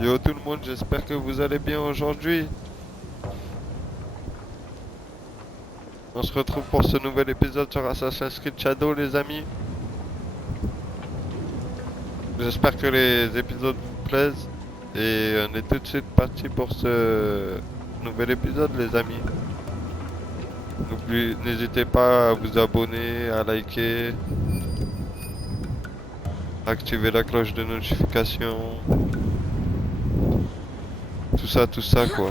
Yo tout le monde, j'espère que vous allez bien aujourd'hui. On se retrouve pour ce nouvel épisode sur Assassin's Creed Shadow les amis. J'espère que les épisodes vous plaisent. Et on est tout de suite parti pour ce nouvel épisode les amis. N'hésitez pas à vous abonner, à liker, activer la cloche de notification. Tout ça quoi.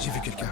J'ai vu quelqu'un.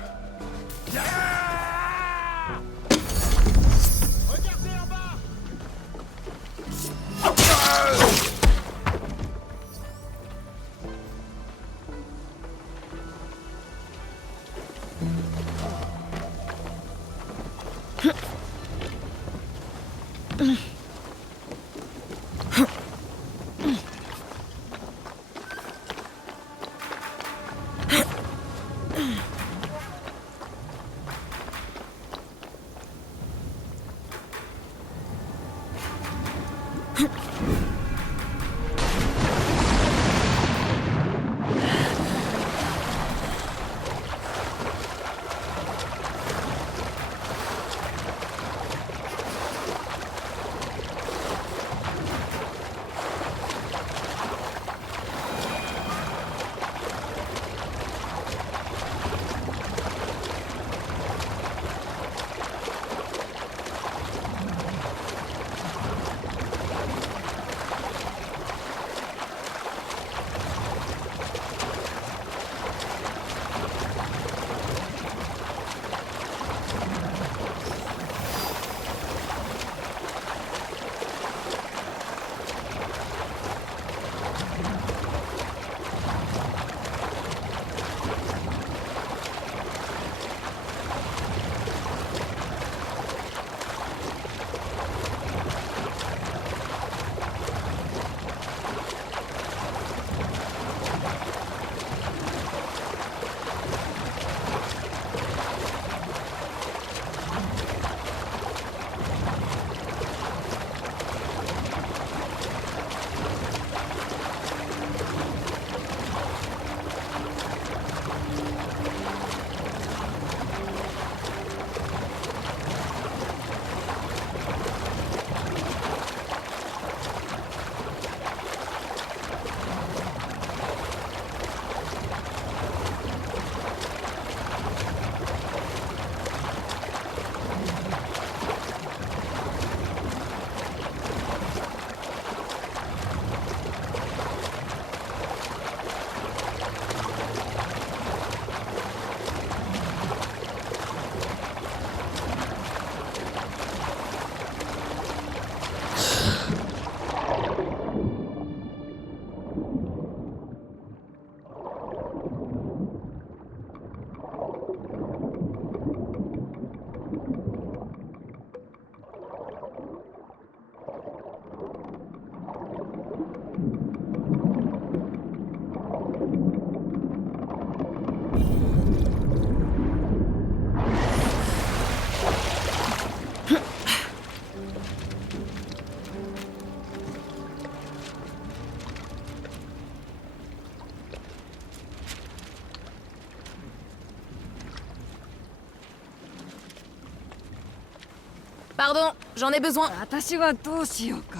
Pardon, j'en ai besoin. 私はどうしようか。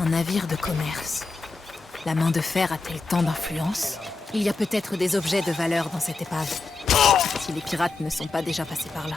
Un navire de commerce. La main de fer a-t-elle tant d'influence? Il y a peut-être des objets de valeur dans cette épave. Si les pirates ne sont pas déjà passés par là.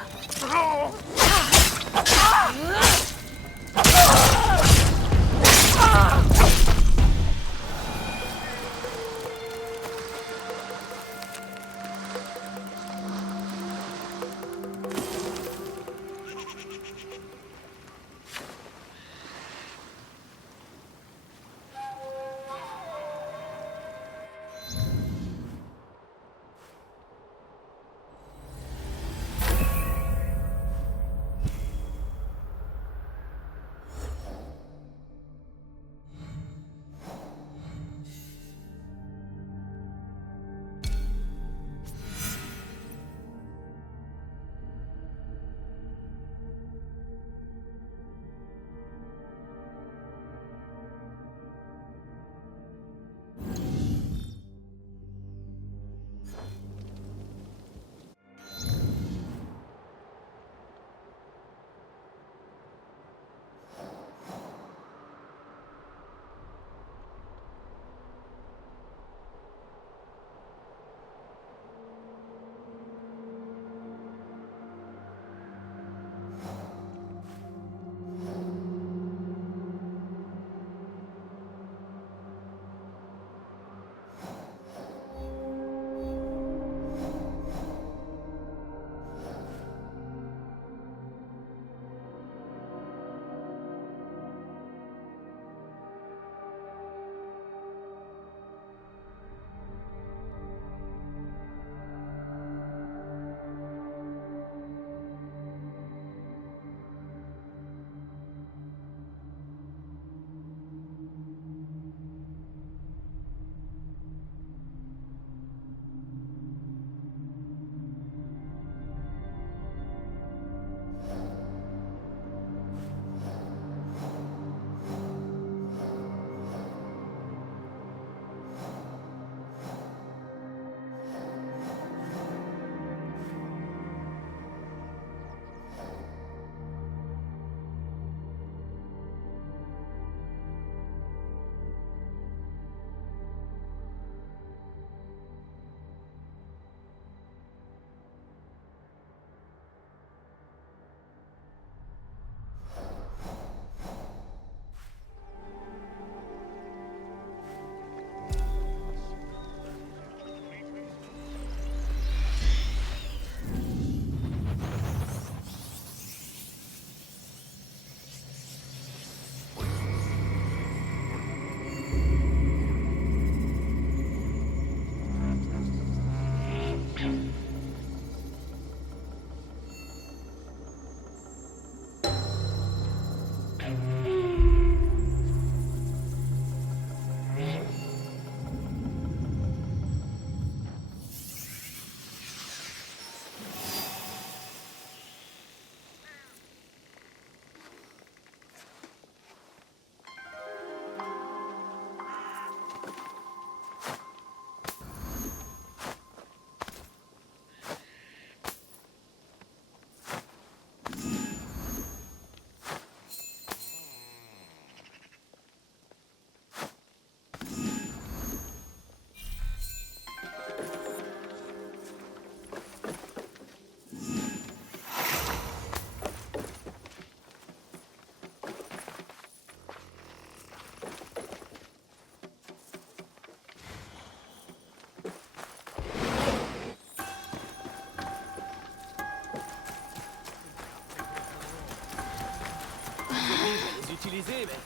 baiser, mais...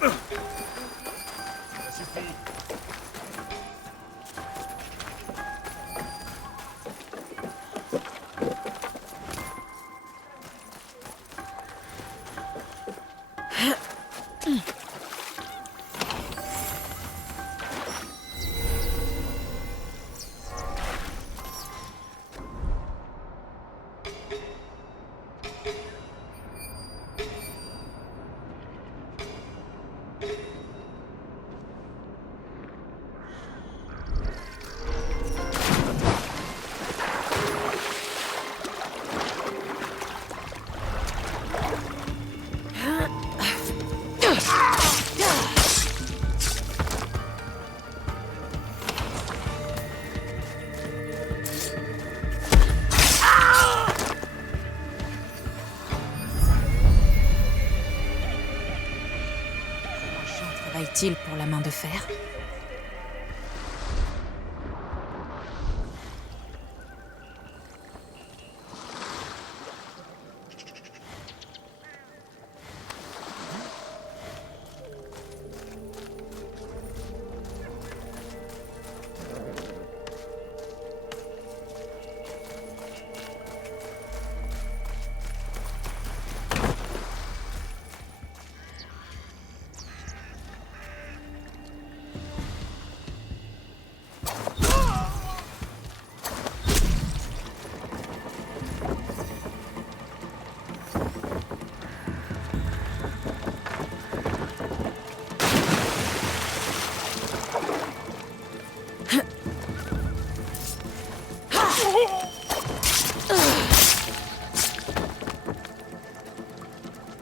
Ça suffit. Travaille-t-il pour la main de fer?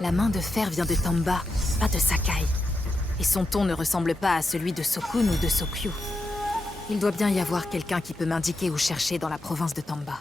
La main de fer vient de Tamba, pas de Sakai. Et son ton ne ressemble pas à celui de Sokun ou de Sokyu. Il doit bien y avoir quelqu'un qui peut m'indiquer où chercher dans la province de Tamba.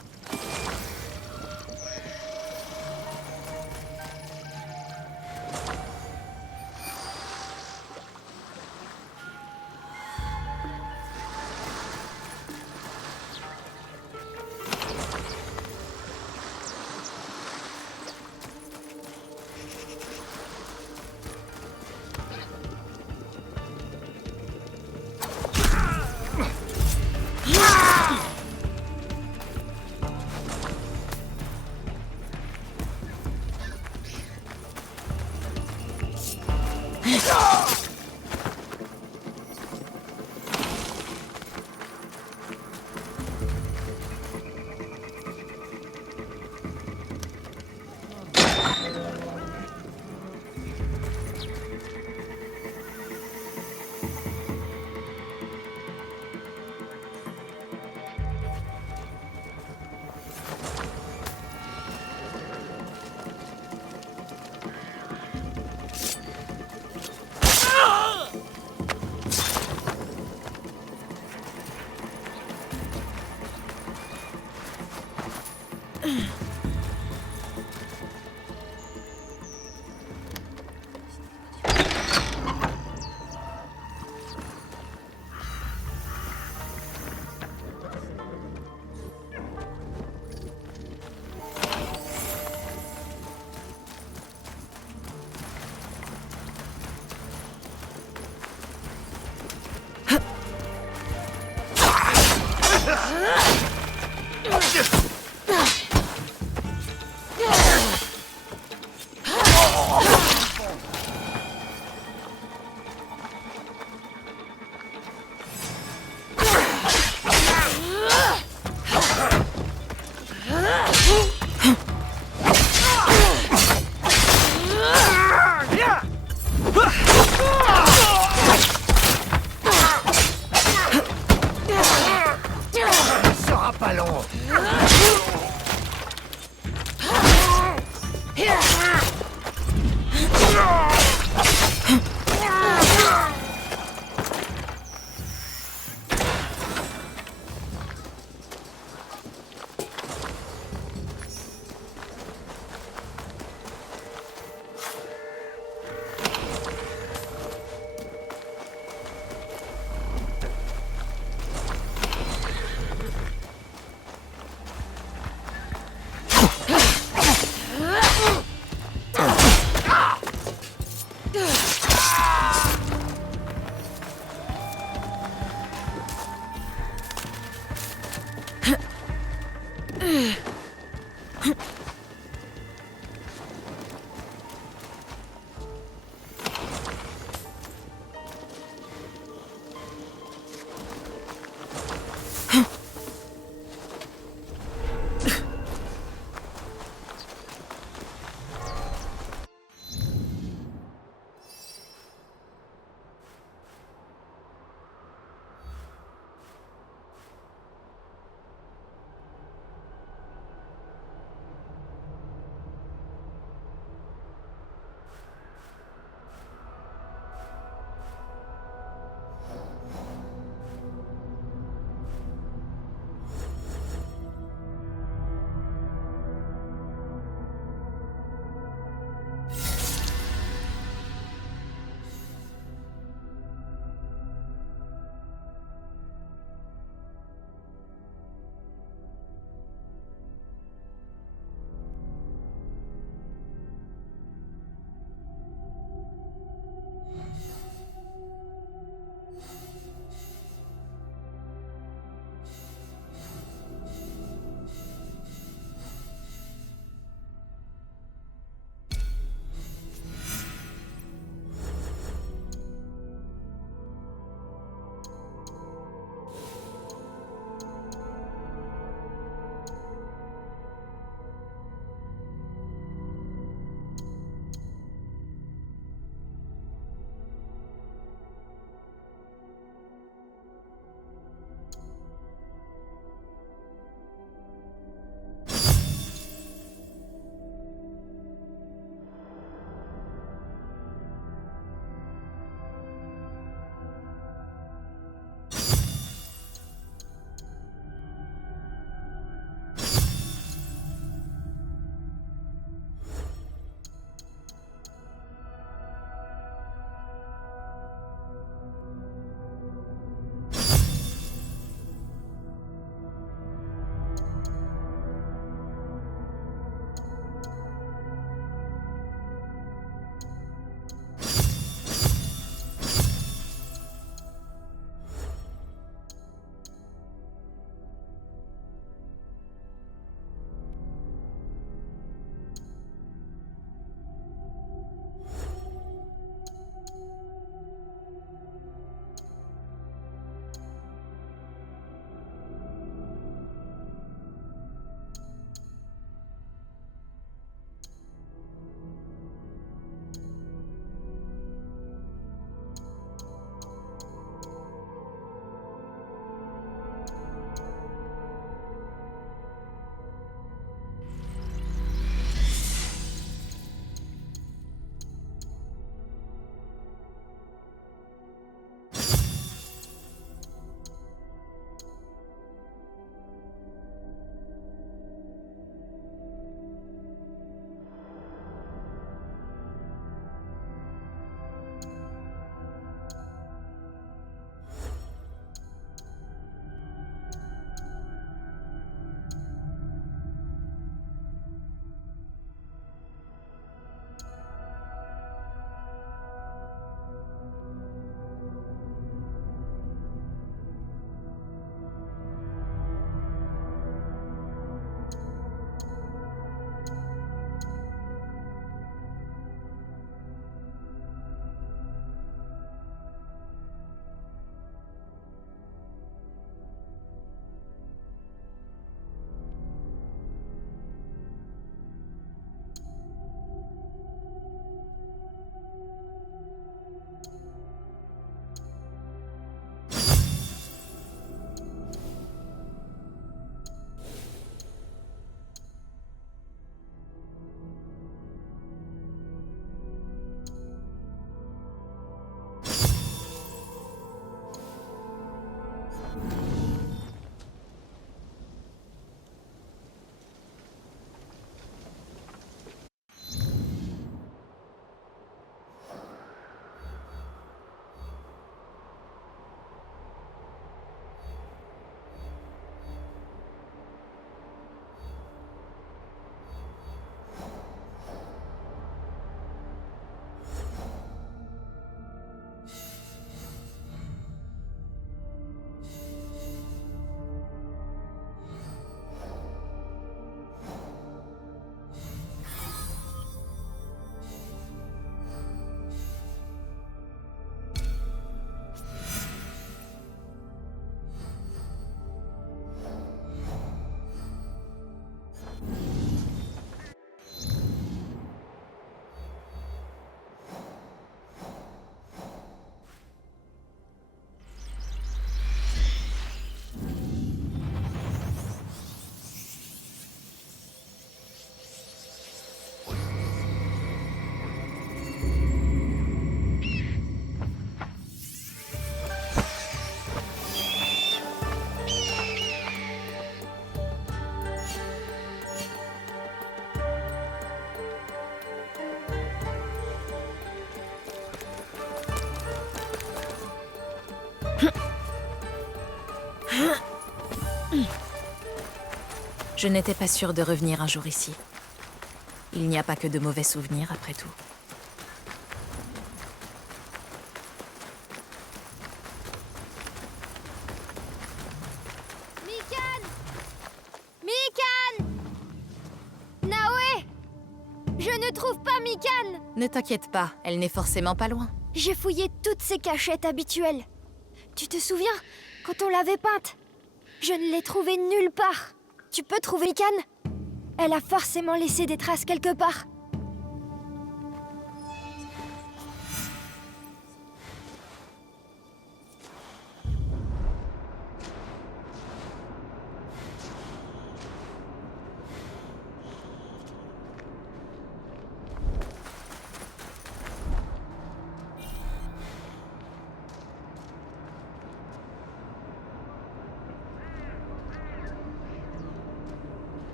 Je n'étais pas sûre de revenir un jour ici. Il n'y a pas que de mauvais souvenirs, après tout. Mikan! Mikan! Naoé! Je ne trouve pas Mikan! Ne t'inquiète pas, elle n'est forcément pas loin. J'ai fouillé toutes ses cachettes habituelles. Tu te souviens, quand on l'avait peinte? Je ne l'ai trouvée nulle part. Tu peux trouver Mikan? Elle a forcément laissé des traces quelque part.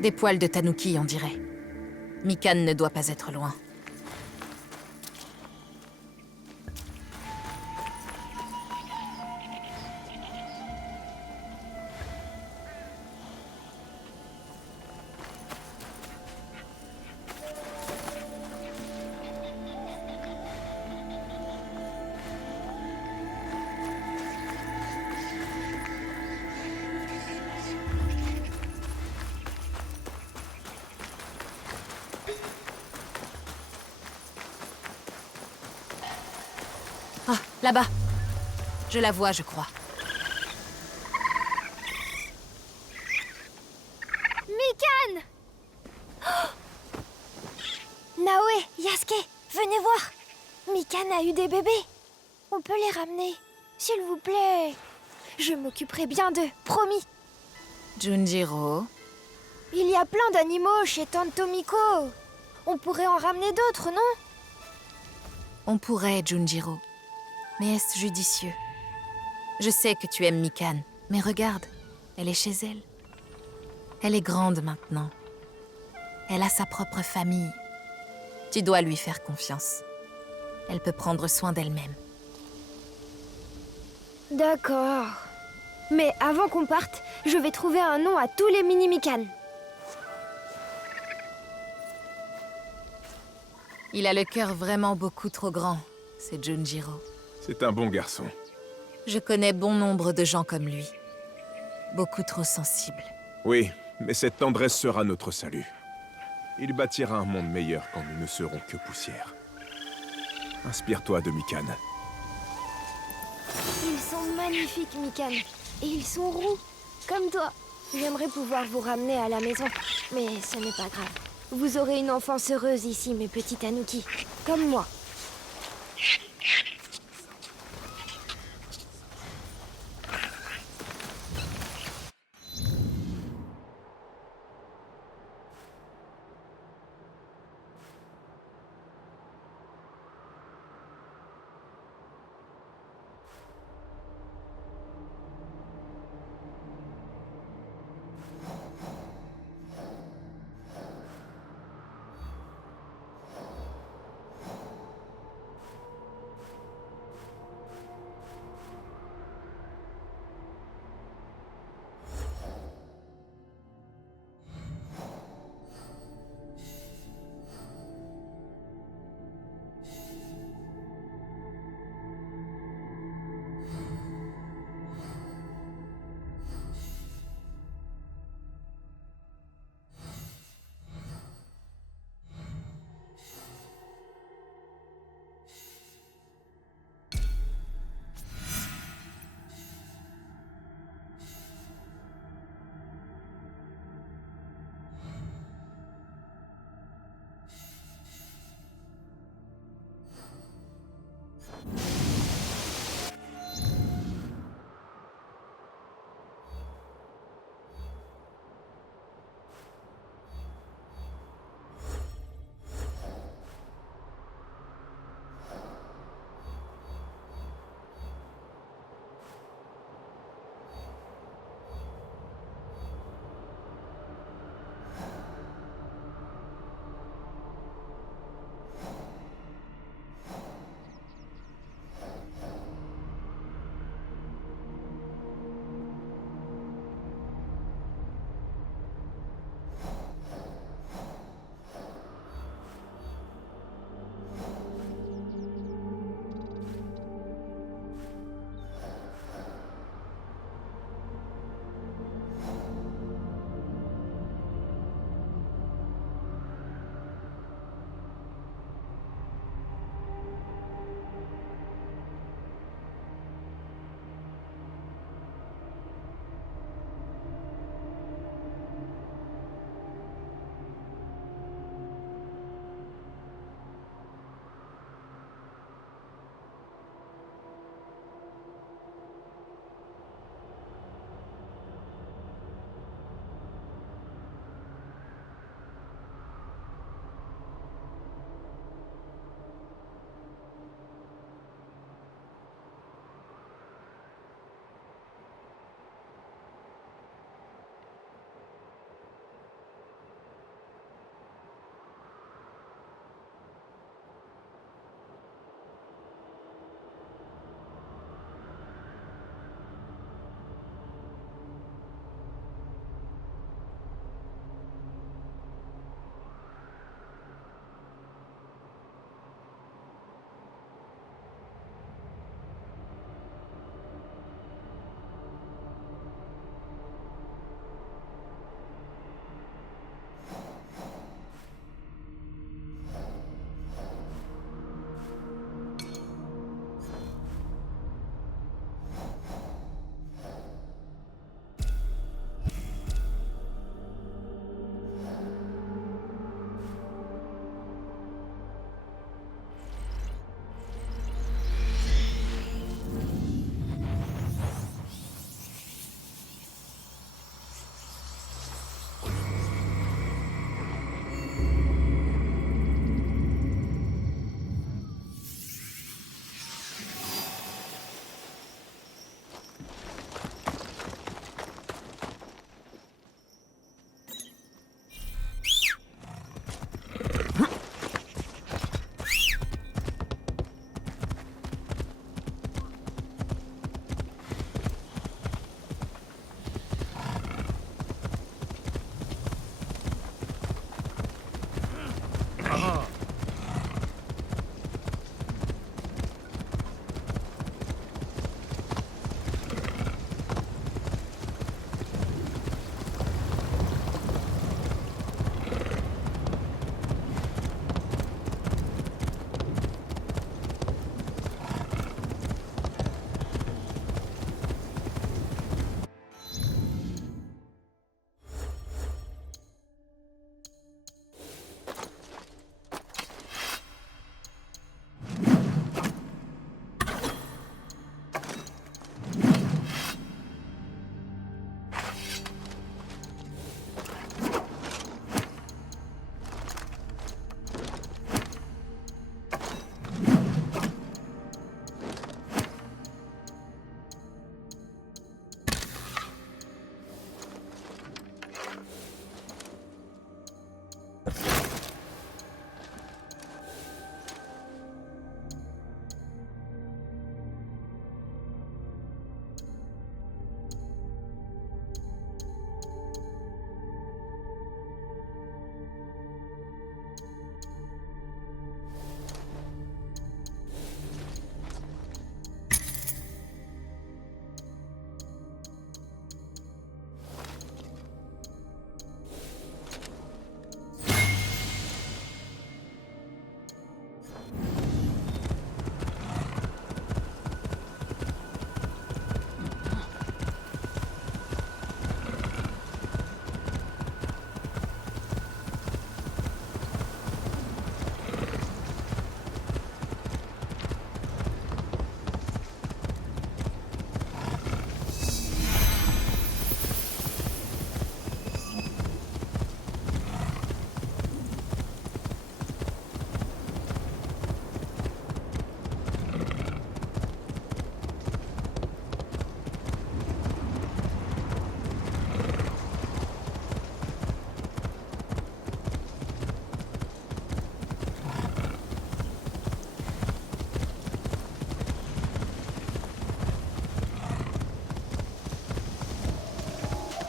Des poils de tanuki, on dirait. Mikan ne doit pas être loin. Ah, là-bas. Je la vois, je crois. Mikan! Oh! Naoé, Yasuke, venez voir. Mikan a eu des bébés. On peut les ramener, s'il vous plaît. Je m'occuperai bien d'eux, promis. Junjiro. Il y a plein d'animaux chez Tante Tomiko. On pourrait en ramener d'autres, non? On pourrait, Junjiro. Mais est-ce judicieux? Je sais que tu aimes Mikan, mais regarde, elle est chez elle. Elle est grande maintenant. Elle a sa propre famille. Tu dois lui faire confiance. Elle peut prendre soin d'elle-même. D'accord. Mais avant qu'on parte, je vais trouver un nom à tous les mini-Mikan. Il a le cœur vraiment beaucoup trop grand, c'est Junjiro. C'est un bon garçon. Je connais bon nombre de gens comme lui. Beaucoup trop sensibles. Oui, mais cette tendresse sera notre salut. Il bâtira un monde meilleur quand nous ne serons que poussière. Inspire-toi de Mikan. Ils sont magnifiques, Mikan. Et ils sont roux, comme toi. J'aimerais pouvoir vous ramener à la maison, mais ce n'est pas grave. Vous aurez une enfance heureuse ici, mes petits tanuki. Comme moi.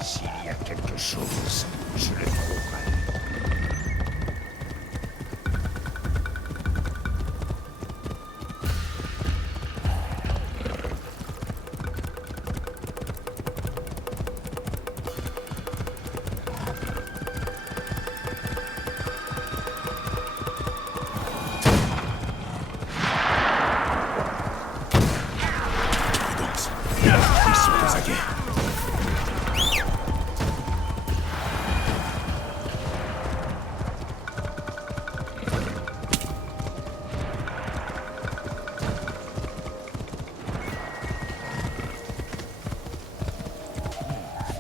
S'il y a quelque chose, je le trouverai. Prudence. Ils sont aux aguets.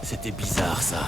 C'était bizarre, ça.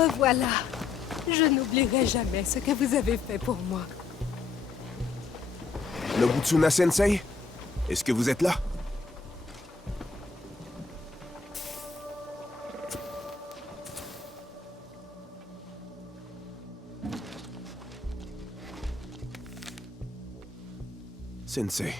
revoilà. Je n'oublierai jamais ce que vous avez fait pour moi. Nobutsuna-sensei? Est-ce que vous êtes là? Sensei.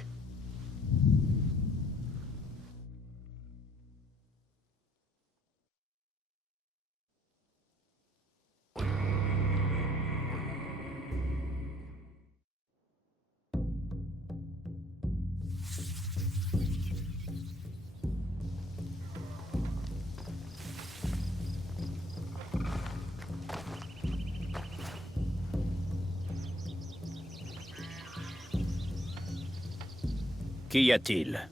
Qu'y a-t-il?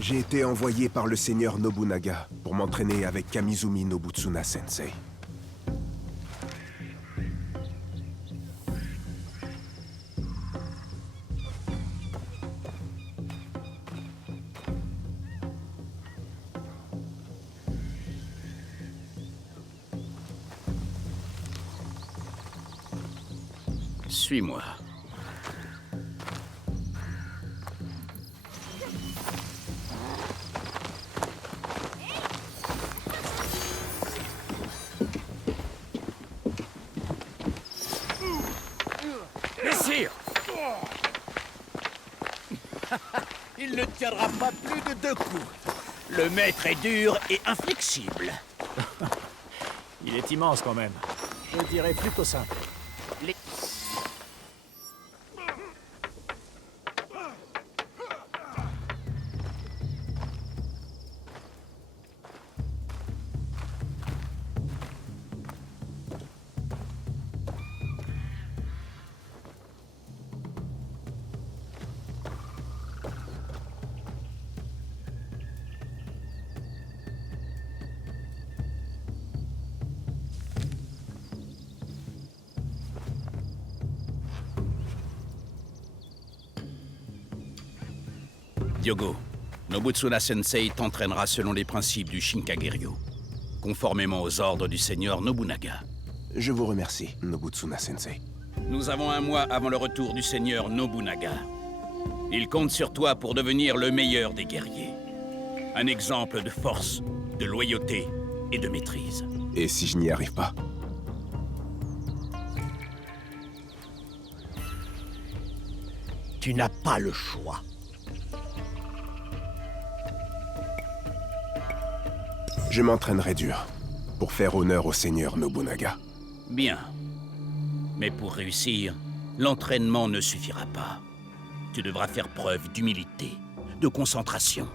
J'ai été envoyé par le seigneur Nobunaga pour m'entraîner avec Kamizumi Nobutsuna-sensei. Suis-moi. Messire! Il ne tiendra pas plus de 2 coups. Le maître est dur et inflexible. Il est immense quand même. Je dirais plutôt simple. Diogo, Nobutsuna-sensei t'entraînera selon les principes du Shinkagiryo, conformément aux ordres du seigneur Nobunaga. Je vous remercie, Nobutsuna-sensei. Nous avons 1 mois avant le retour du seigneur Nobunaga. Il compte sur toi pour devenir le meilleur des guerriers. Un exemple de force, de loyauté et de maîtrise. Et si je n'y arrive pas? Tu n'as pas le choix. Je m'entraînerai dur, pour faire honneur au seigneur Nobunaga. Bien. Mais pour réussir, l'entraînement ne suffira pas. Tu devras faire preuve d'humilité, de concentration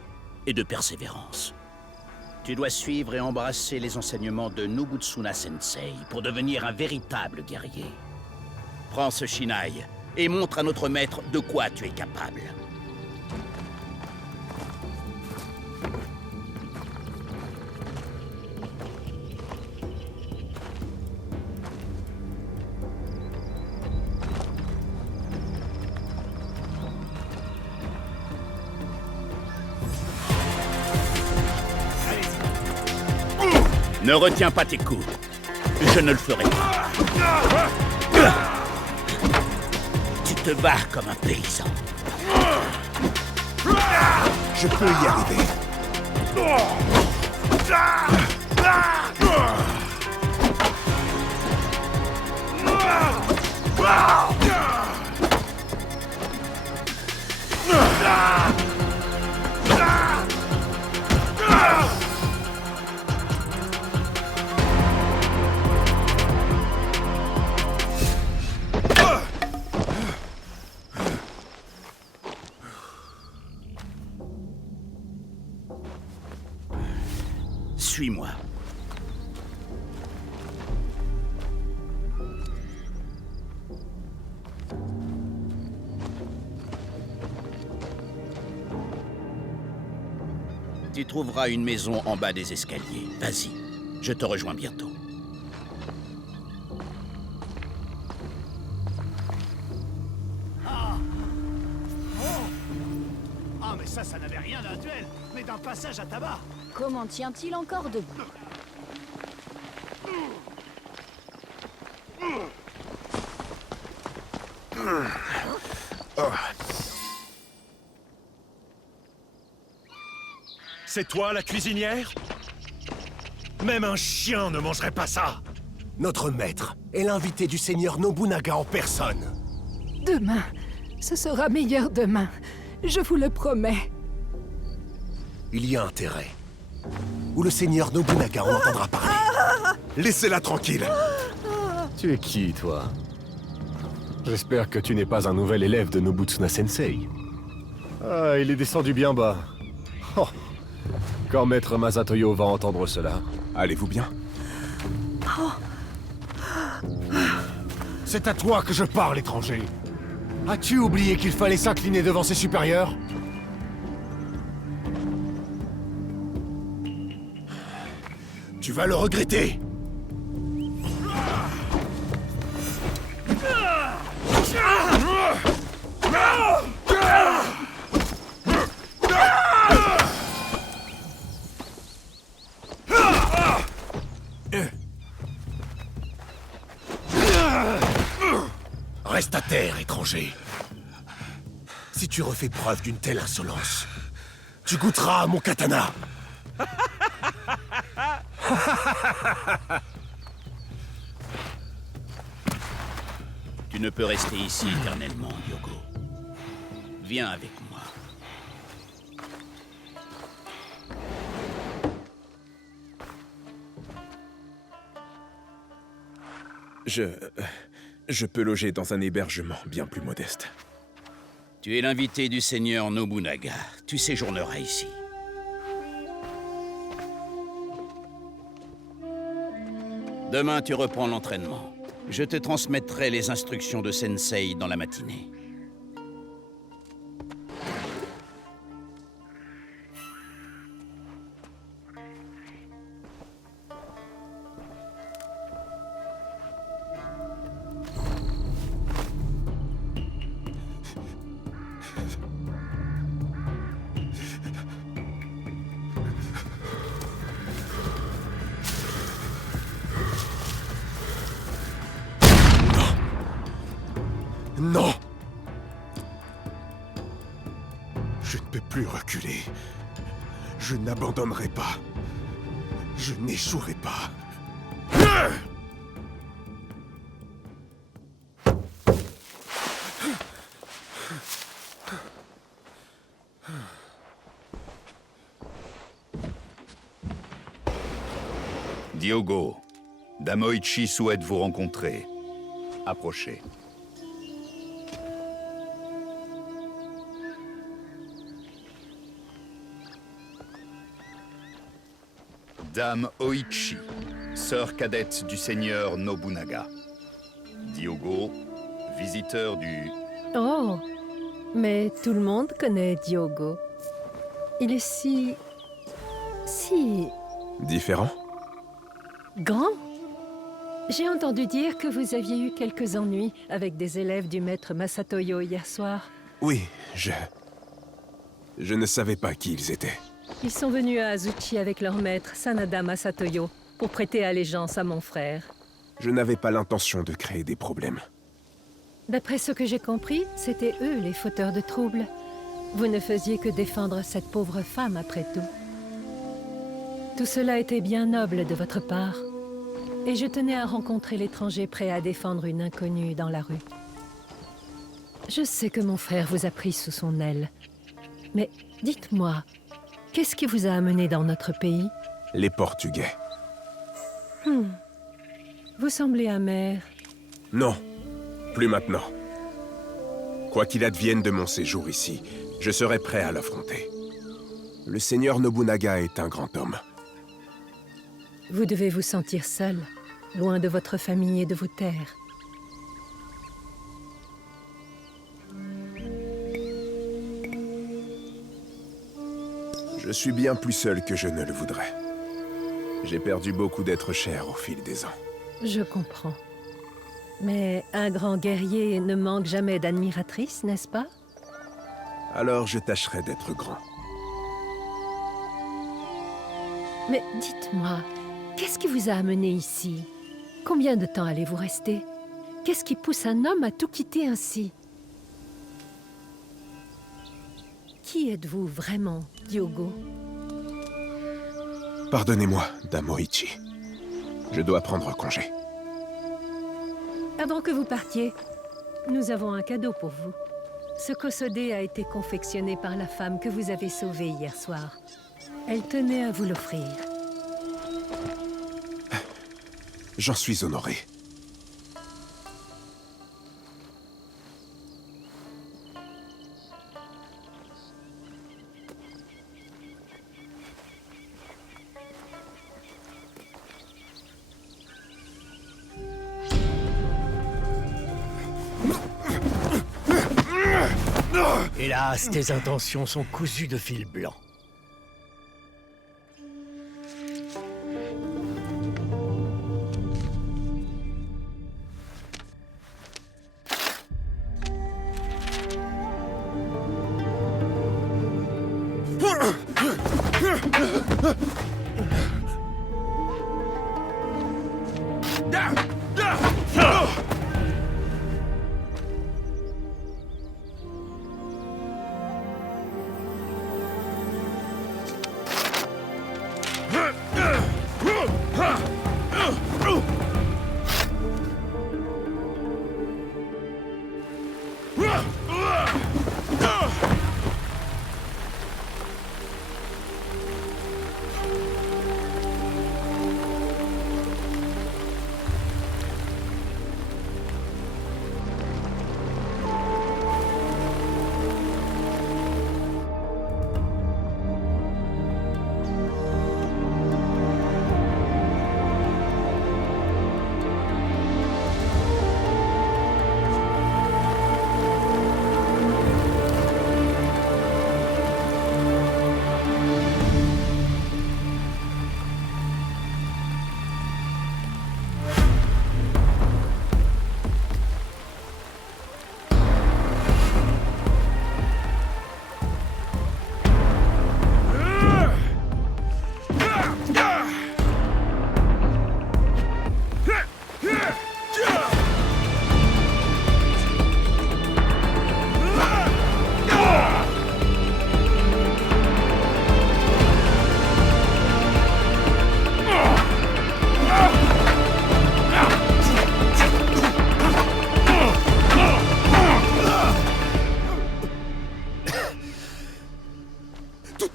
et de persévérance. Tu dois suivre et embrasser les enseignements de Nobutsuna-sensei pour devenir un véritable guerrier. Prends ce Shinai et montre à notre maître de quoi tu es capable. Ne retiens pas tes coups. Je ne le ferai pas. Tu te bats comme un paysan. Je peux y arriver. Suis-moi. Tu trouveras une maison en bas des escaliers. Vas-y, je te rejoins bientôt. Ah, mais ça n'avait rien d'un duel, mais d'un passage à tabac. Comment tient-il encore debout? C'est toi la cuisinière? Même un chien ne mangerait pas ça! Notre maître est l'invité du seigneur Nobunaga en personne. Demain, ce sera meilleur demain. Je vous le promets. Il y a intérêt. Ou le seigneur Nobunaga en entendra parler. Laissez-la tranquille. Tu es qui, toi? J'espère que tu n'es pas un nouvel élève de Nobutsuna-sensei. Ah, il est descendu bien bas. Oh. Quand Maître Masatoyo va entendre cela... Allez-vous bien? C'est à toi que je parle, étranger. As-tu oublié qu'il fallait s'incliner devant ses supérieurs? Tu vas le regretter. Reste à terre, étranger. Si tu refais preuve d'une telle insolence, tu goûteras à mon katana. Tu ne peux rester ici éternellement, Diogo. Viens avec moi. Je peux loger dans un hébergement bien plus modeste. Tu es l'invité du seigneur Nobunaga. Tu séjourneras ici. Demain, tu reprends l'entraînement. Je te transmettrai les instructions de Sensei dans la matinée. Non! Je ne peux plus reculer. Je n'abandonnerai pas. Je n'échouerai pas. Diogo, Damoichi souhaite vous rencontrer. Approchez. Dame Oichi, sœur cadette du seigneur Nobunaga. Diogo, visiteur du... Oh, mais tout le monde connaît Diogo. Il est si Différent? grand. J'ai entendu dire que vous aviez eu quelques ennuis avec des élèves du maître Masatoyo hier soir. Oui, je ne savais pas qui ils étaient. Ils sont venus à Azuchi avec leur maître, Sanada Masatoyo, pour prêter allégeance à mon frère. Je n'avais pas l'intention de créer des problèmes. D'après ce que j'ai compris, c'étaient eux les fauteurs de troubles. Vous ne faisiez que défendre cette pauvre femme après tout. Tout cela était bien noble de votre part. Et je tenais à rencontrer l'étranger prêt à défendre une inconnue dans la rue. Je sais que mon frère vous a pris sous son aile. Mais dites-moi, qu'est-ce qui vous a amené dans notre pays? Les Portugais. Vous semblez amer. Non, plus maintenant. Quoi qu'il advienne de mon séjour ici, je serai prêt à l'affronter. Le seigneur Nobunaga est un grand homme. Vous devez vous sentir seul, loin de votre famille et de vos terres. Je suis bien plus seul que je ne le voudrais. J'ai perdu beaucoup d'êtres chers au fil des ans. Je comprends. Mais un grand guerrier ne manque jamais d'admiratrices, n'est-ce pas? Alors je tâcherai d'être grand. Mais dites-moi, qu'est-ce qui vous a amené ici? Combien de temps allez-vous rester? Qu'est-ce qui pousse un homme à tout quitter ainsi? Qui êtes-vous vraiment, Diogo? Pardonnez-moi, Dame Oichi. Je dois prendre congé. Avant que vous partiez, nous avons un cadeau pour vous. Ce kosodé a été confectionné par la femme que vous avez sauvée hier soir. Elle tenait à vous l'offrir. J'en suis honoré. Hélas, tes intentions sont cousues de fil blanc.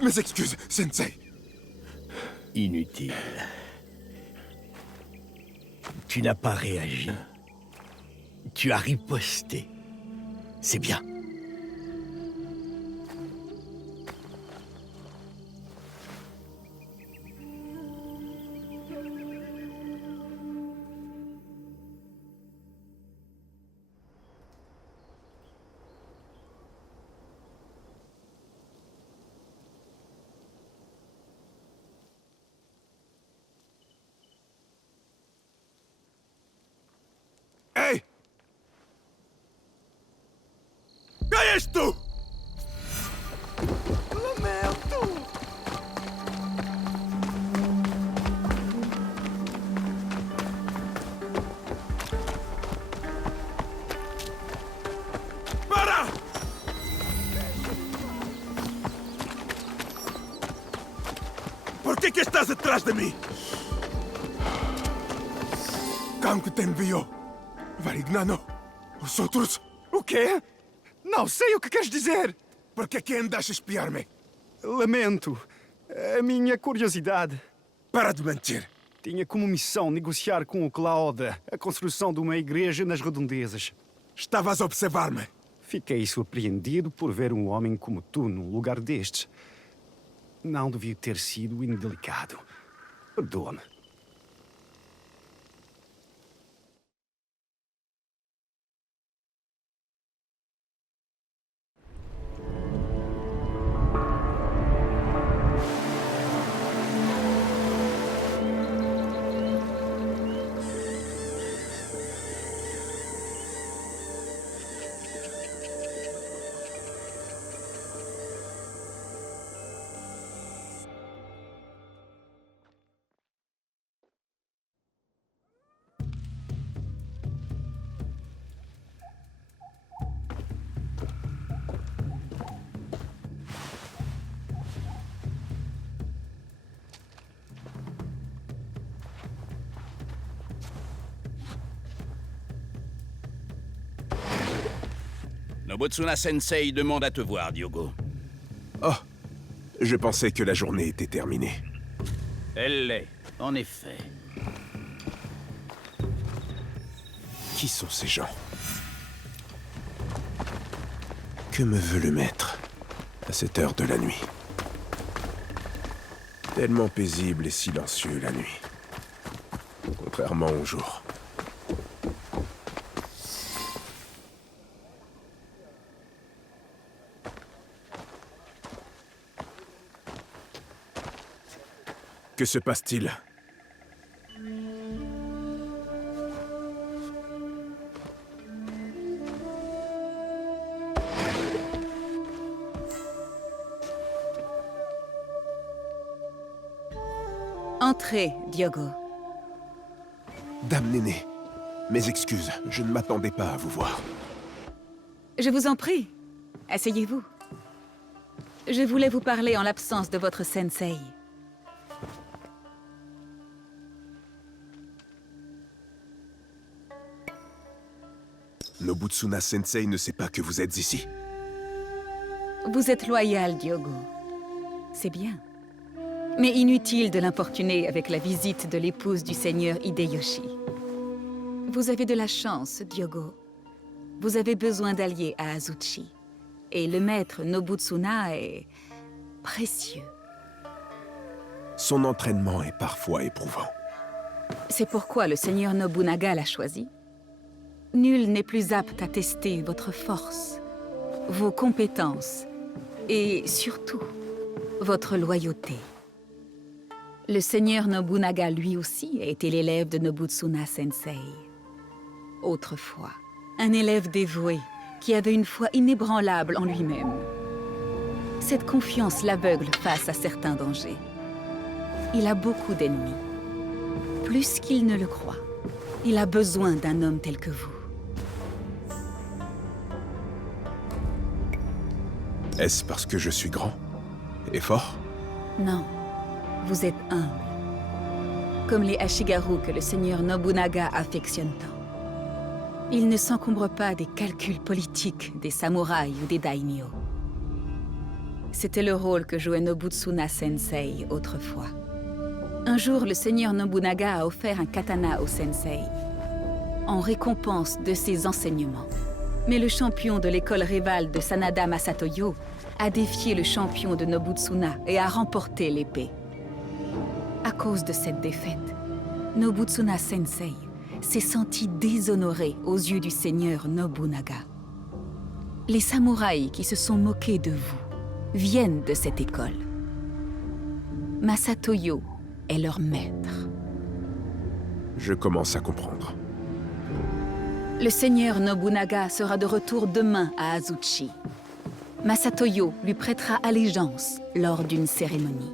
Mes excuses, Sensei. Inutile. Tu n'as pas réagi. Tu as riposté. C'est bien. Hey! Quem és tu? Lamento! Para! Por que estás atrás de mim? Kanko te enviou. Varignano, os outros... O quê? Não sei o que queres dizer. Por que andas a espiar-me? Lamento. A minha curiosidade. Para de mentir. Tinha como missão negociar com o Claude a construção de uma igreja nas redondezas. Estavas a observar-me. Fiquei surpreendido por ver um homem como tu num lugar destes. Não devia ter sido indelicado. Perdoa-me. Nobutsuna Sensei demande à te voir, Diogo. Oh, je pensais que la journée était terminée. Elle l'est, en effet. Qui sont ces gens? Que me veut le maître à cette heure de la nuit? Tellement paisible et silencieux la nuit. Contrairement au jour. Que se passe-t-il? Entrez, Diogo. Dame Néné, mes excuses, je ne m'attendais pas à vous voir. Je vous en prie. Asseyez-vous. Je voulais vous parler en l'absence de votre sensei. Nobutsuna Sensei ne sait pas que vous êtes ici. Vous êtes loyal, Diogo. C'est bien. Mais inutile de l'importuner avec la visite de l'épouse du seigneur Hideyoshi. Vous avez de la chance, Diogo. Vous avez besoin d'alliés à Azuchi. Et le maître Nobutsuna est précieux. Son entraînement est parfois éprouvant. C'est pourquoi le seigneur Nobunaga l'a choisi. Nul n'est plus apte à tester votre force, vos compétences et surtout votre loyauté. Le seigneur Nobunaga, lui aussi, a été l'élève de Nobutsuna Sensei. Autrefois, un élève dévoué qui avait une foi inébranlable en lui-même. Cette confiance l'aveugle face à certains dangers. Il a beaucoup d'ennemis. Plus qu'il ne le croit. Il a besoin d'un homme tel que vous. Est-ce parce que je suis grand et fort? Non, vous êtes humble. Comme les Ashigaru que le seigneur Nobunaga affectionne tant. Il ne s'encombre pas des calculs politiques des samouraïs ou des daimyo. C'était le rôle que jouait Nobutsuna Sensei autrefois. Un jour, le seigneur Nobunaga a offert un katana au sensei, en récompense de ses enseignements. Mais le champion de l'école rivale de Sanada Masatoyo a défié le champion de Nobutsuna et a remporté l'épée. À cause de cette défaite, Nobutsuna Sensei s'est senti déshonoré aux yeux du seigneur Nobunaga. Les samouraïs qui se sont moqués de vous viennent de cette école. Masatoyo est leur maître. Je commence à comprendre. Le seigneur Nobunaga sera de retour demain à Azuchi. Masatoyo lui prêtera allégeance lors d'une cérémonie.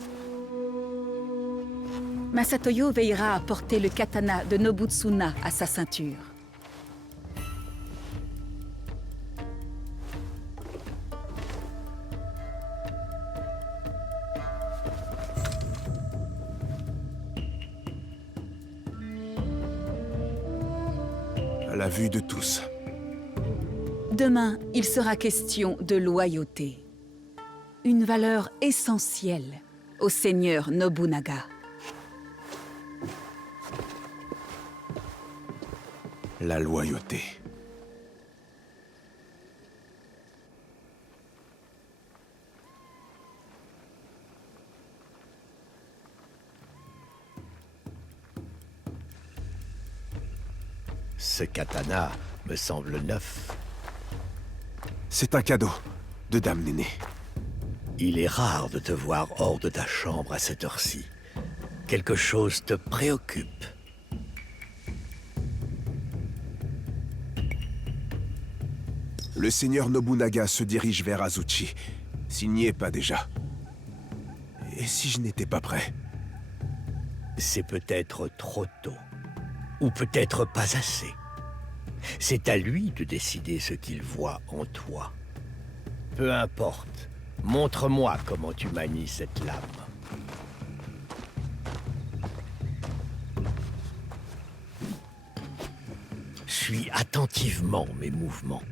Masatoyo veillera à porter le katana de Nobutsuna à sa ceinture. À la vue de tous. Demain, il sera question de loyauté. Une valeur essentielle au seigneur Nobunaga. La loyauté. Ce katana me semble neuf. C'est un cadeau de Dame Néné. Il est rare de te voir hors de ta chambre à cette heure-ci. Quelque chose te préoccupe. Le seigneur Nobunaga se dirige vers Azuchi. S'il n'y est pas déjà. Et si je n'étais pas prêt? C'est peut-être trop tôt. Ou peut-être pas assez. C'est à lui de décider ce qu'il voit en toi. Peu importe. Montre-moi comment tu manies cette lame. Suis attentivement mes mouvements.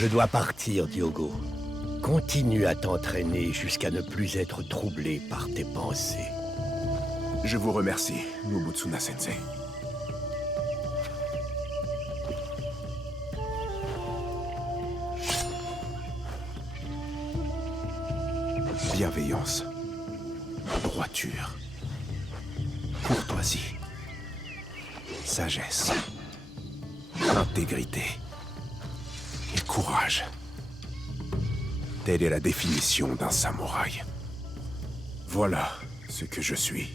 Je dois partir, Diogo. Continue à t'entraîner jusqu'à ne plus être troublé par tes pensées. Je vous remercie, Nobutsuna-sensei. Bienveillance, droiture, courtoisie, sagesse, intégrité et courage. Telle est la définition d'un samouraï. Voilà ce que je suis.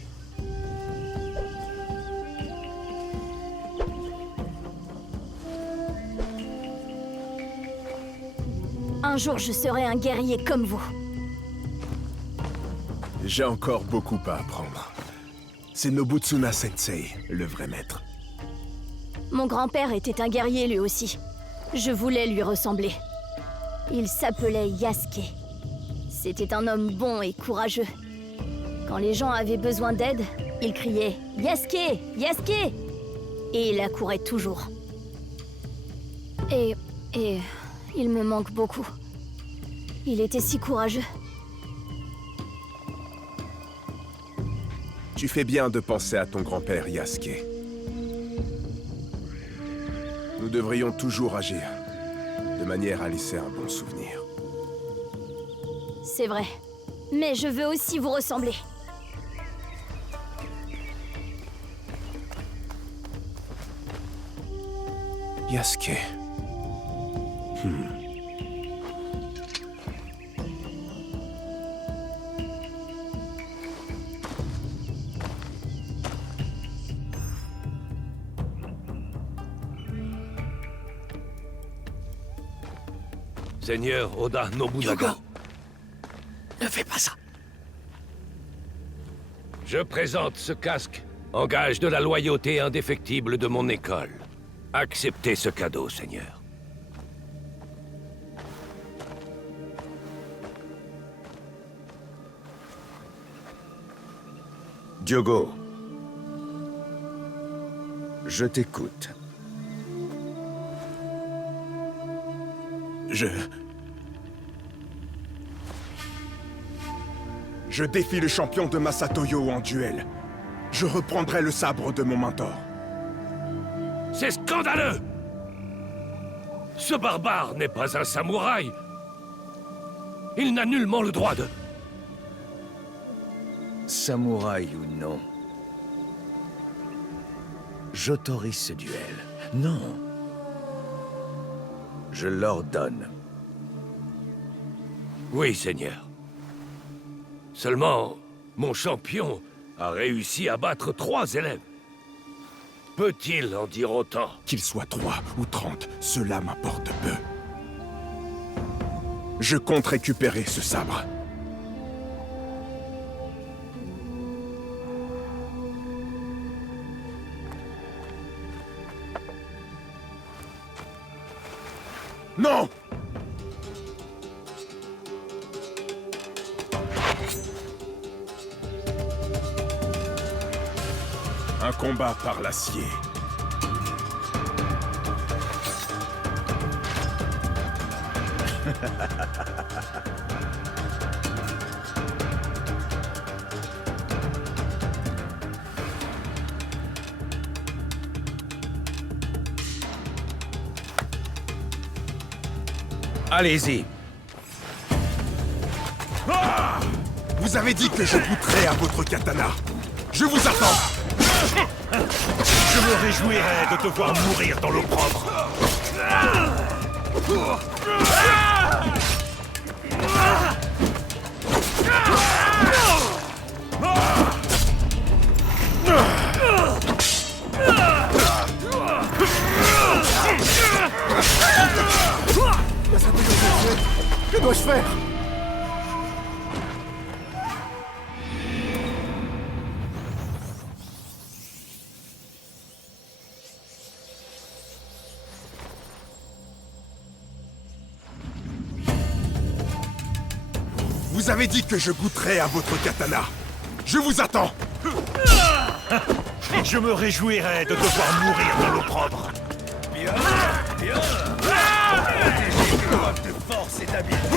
Un jour, je serai un guerrier comme vous. J'ai encore beaucoup à apprendre. C'est Nobutsuna-sensei, le vrai maître. Mon grand-père était un guerrier lui aussi. Je voulais lui ressembler. Il s'appelait Yasuke. C'était un homme bon et courageux. Quand les gens avaient besoin d'aide, il criait « Yasuke! Yasuke !» et il accourait toujours. Et il me manque beaucoup. Il était si courageux. Tu fais bien de penser à ton grand-père, Yasuke. Nous devrions toujours agir, de manière à laisser un bon souvenir. C'est vrai. Mais je veux aussi vous ressembler. Yasuke. Seigneur Oda Nobunaga. Diogo, ne fais pas ça. Je présente ce casque en gage de la loyauté indéfectible de mon école. Acceptez ce cadeau, Seigneur. Diogo, je t'écoute. Je défie le champion de Masatoyo en duel. Je reprendrai le sabre de mon mentor. C'est scandaleux! Ce barbare n'est pas un samouraï. Il n'a nullement le droit de... Samouraï ou non, J'autorise ce duel. Non. Je l'ordonne. Oui, Seigneur. Seulement, mon champion a réussi à battre 3 élèves. Peut-il en dire autant? Qu'il soit 3 ou 30, cela m'importe peu. Je compte récupérer ce sabre. Non! Un combat par l'acier. Allez-y. Ah! Vous avez dit que je goûterais à votre katana. Je vous attends. Je me réjouirais de te voir mourir dans l'opprobre. Que dois-je faire? Vous avez dit que je goûterais à votre katana. Je vous attends. Je me réjouirais de te voir mourir dans l'opprobre. Bien, bien. Protéger tes preuves de force et d'habileté.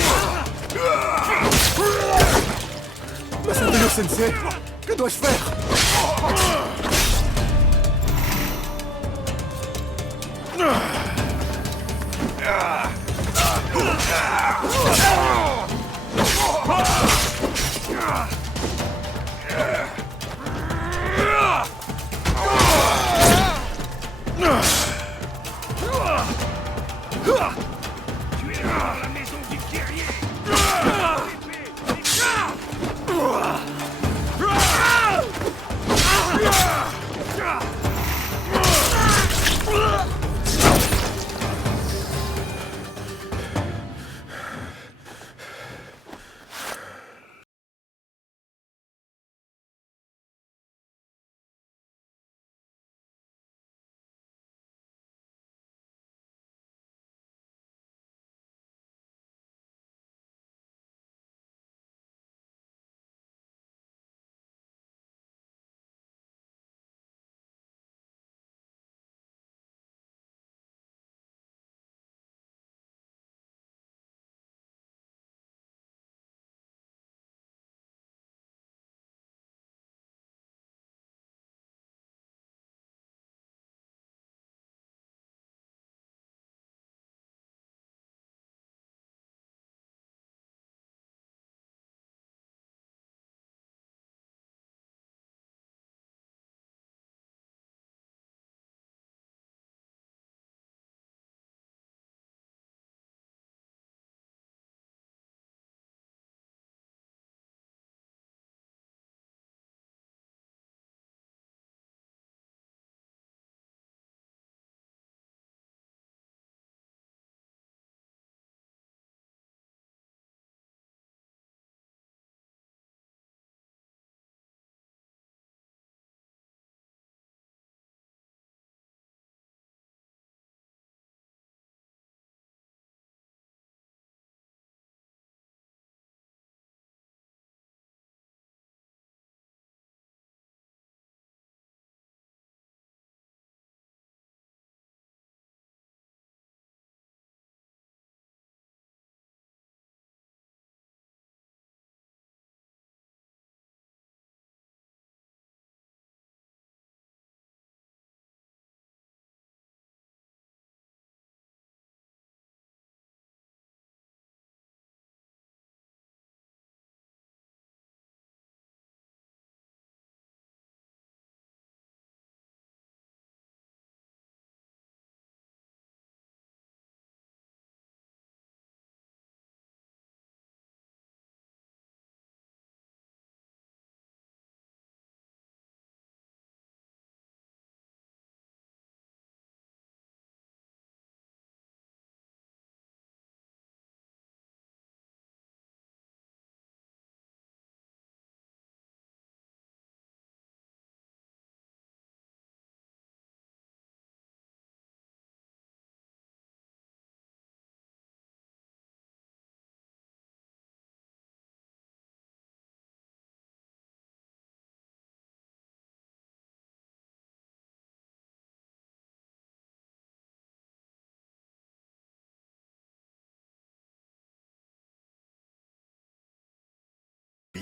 Masato Sensei, que dois-je faire? Tu es dans la maison du guerrier.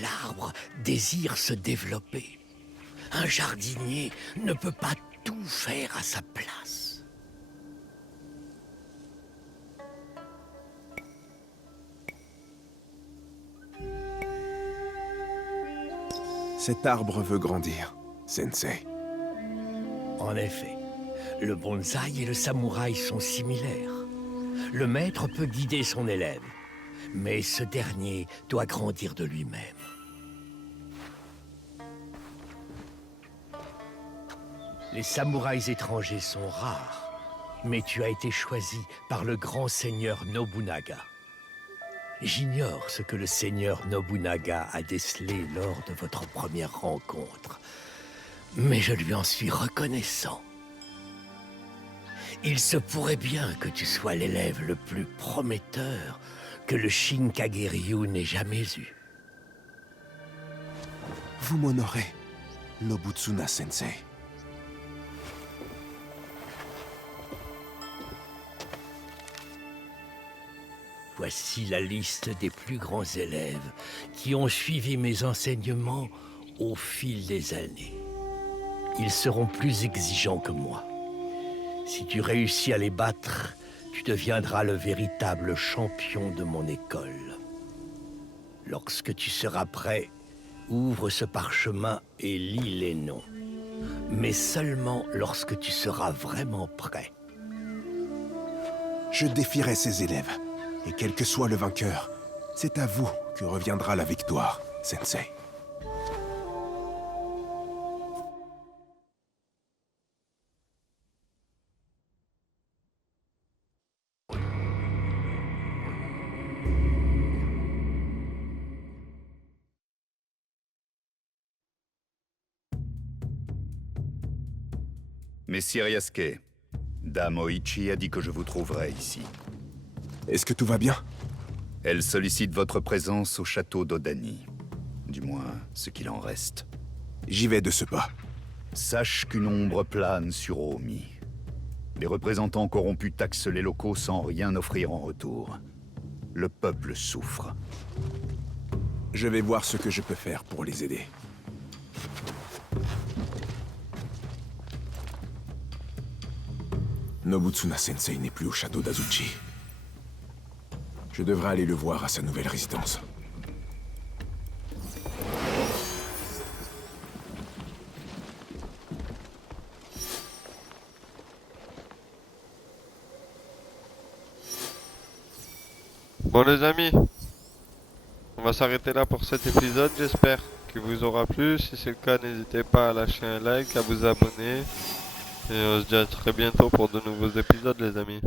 L'arbre désire se développer. Un jardinier ne peut pas tout faire à sa place. Cet arbre veut grandir, Sensei. En effet, le bonsaï et le samouraï sont similaires. Le maître peut guider son élève, mais ce dernier doit grandir de lui-même. Les samouraïs étrangers sont rares, mais tu as été choisi par le grand seigneur Nobunaga. J'ignore ce que le seigneur Nobunaga a décelé lors de votre première rencontre, mais je lui en suis reconnaissant. Il se pourrait bien que tu sois l'élève le plus prometteur que le Shinkageryu n'ait jamais eu. Vous m'honorez, Nobutsuna Sensei. Voici la liste des plus grands élèves qui ont suivi mes enseignements au fil des années. Ils seront plus exigeants que moi. Si tu réussis à les battre, tu deviendras le véritable champion de mon école. Lorsque tu seras prêt, ouvre ce parchemin et lis les noms. Mais seulement lorsque tu seras vraiment prêt. Je défierai ces élèves. Et quel que soit le vainqueur, c'est à vous que reviendra la victoire, Sensei. Messire Yasuke, Dame Oichi a dit que je vous trouverais ici. Est-ce que tout va bien? Elle sollicite votre présence au château d'Odani. Du moins, ce qu'il en reste. J'y vais de ce pas. Sache qu'une ombre plane sur Omi. Les représentants corrompus taxent les locaux sans rien offrir en retour. Le peuple souffre. Je vais voir ce que je peux faire pour les aider. Nobutsuna Sensei n'est plus au château d'Azuchi. Je devrais aller le voir à sa nouvelle résidence. Bon les amis, on va s'arrêter là pour cet épisode, j'espère qu'il vous aura plu. Si c'est le cas, n'hésitez pas à lâcher un like, à vous abonner. Et on se dit à très bientôt pour de nouveaux épisodes les amis.